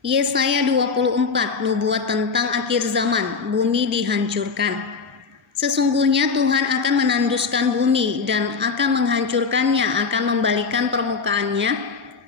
Yesaya 24, nubuat tentang akhir zaman, bumi dihancurkan. Sesungguhnya Tuhan akan menanduskan bumi dan akan menghancurkannya, akan membalikan permukaannya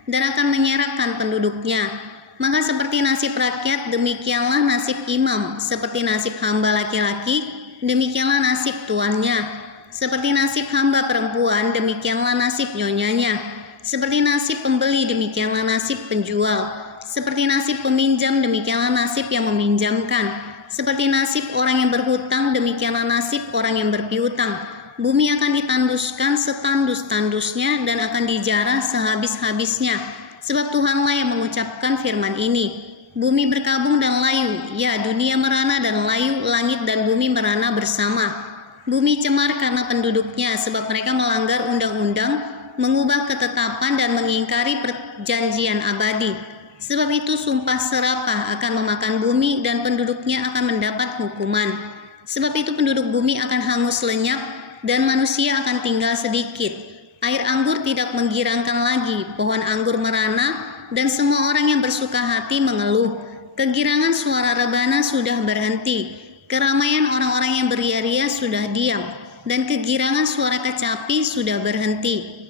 dan akan menyerakkan penduduknya. Maka seperti nasib rakyat, demikianlah nasib imam, seperti nasib hamba laki-laki, demikianlah nasib tuannya. Seperti nasib hamba perempuan, demikianlah nasib nyonyanya. Seperti nasib pembeli, demikianlah nasib penjual. Seperti nasib peminjam, demikianlah nasib yang meminjamkan. Seperti nasib orang yang berhutang, demikianlah nasib orang yang berpiutang. Bumi akan ditanduskan setandus-tandusnya dan akan dijarah sehabis-habisnya. Sebab Tuhanlah yang mengucapkan firman ini. Bumi berkabung dan layu, ya dunia merana dan layu, langit dan bumi merana bersama. Bumi cemar karena penduduknya, sebab mereka melanggar undang-undang, mengubah ketetapan dan mengingkari perjanjian abadi. Sebab itu sumpah serapah akan memakan bumi dan penduduknya akan mendapat hukuman. Sebab itu penduduk bumi akan hangus lenyap dan manusia akan tinggal sedikit. Air anggur tidak menggirangkan lagi, pohon anggur merana dan semua orang yang bersuka hati mengeluh. Kegirangan suara rebana sudah berhenti, keramaian orang-orang yang beria-ria sudah diam, dan kegirangan suara kecapi sudah berhenti.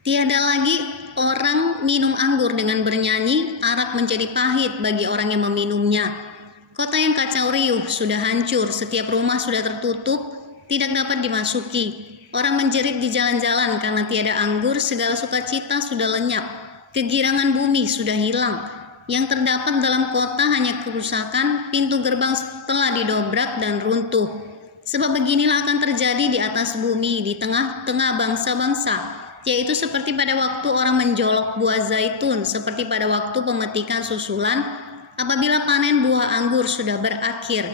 Tiada lagi orang minum anggur dengan bernyanyi, arak menjadi pahit bagi orang yang meminumnya. Kota yang kacau riuh sudah hancur, setiap rumah sudah tertutup, tidak dapat dimasuki. Orang menjerit di jalan-jalan karena tiada anggur, segala sukacita sudah lenyap. Kegirangan bumi sudah hilang. Yang terdapat dalam kota hanya kerusakan, pintu gerbang telah didobrak dan runtuh. Sebab beginilah akan terjadi di atas bumi, di tengah-tengah bangsa-bangsa, yaitu seperti pada waktu orang menjolok buah zaitun, seperti pada waktu pemetikan susulan, apabila panen buah anggur sudah berakhir.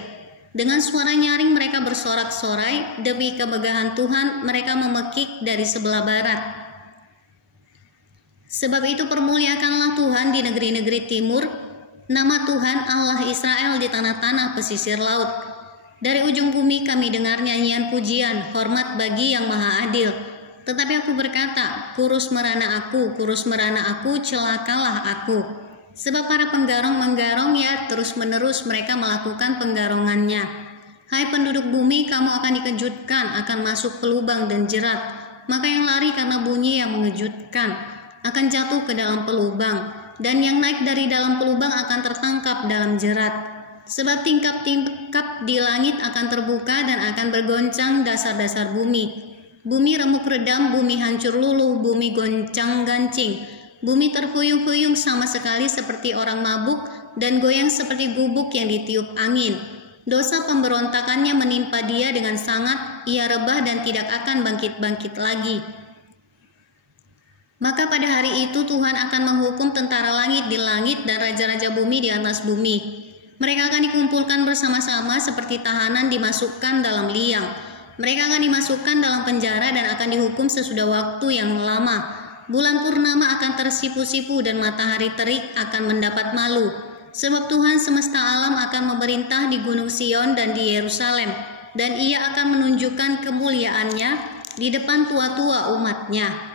Dengan suara nyaring mereka bersorak-sorai, demi kemegahan Tuhan mereka memekik dari sebelah barat. Sebab itu permuliakanlah Tuhan di negeri-negeri timur, nama Tuhan Allah Israel di tanah-tanah pesisir laut. Dari ujung bumi kami dengar nyanyian pujian, hormat bagi yang maha adil. Tetapi aku berkata, kurus merana aku, celakalah aku. Sebab para penggarong menggarong, ya terus-menerus mereka melakukan penggarongannya. Hai penduduk bumi, kamu akan dikejutkan, akan masuk ke lubang dan jerat. Maka yang lari karena bunyi yang mengejutkan akan jatuh ke dalam pelubang, dan yang naik dari dalam pelubang akan tertangkap dalam jerat. Sebab tingkap-tingkap di langit akan terbuka dan akan bergoncang dasar-dasar bumi. Bumi remuk redam, bumi hancur luluh, bumi goncang-gancing. Bumi terhuyung-huyung sama sekali seperti orang mabuk dan goyang seperti gubuk yang ditiup angin. Dosa pemberontakannya menimpa dia dengan sangat, ia rebah dan tidak akan bangkit-bangkit lagi. Maka pada hari itu Tuhan akan menghukum tentara langit di langit dan raja-raja bumi di atas bumi. Mereka akan dikumpulkan bersama-sama seperti tahanan dimasukkan dalam liang. Mereka akan dimasukkan dalam penjara dan akan dihukum sesudah waktu yang lama. Bulan purnama akan tersipu-sipu dan matahari terik akan mendapat malu. Sebab Tuhan semesta alam akan memerintah di Gunung Sion dan di Yerusalem. Dan ia akan menunjukkan kemuliaannya di depan tua-tua umatnya.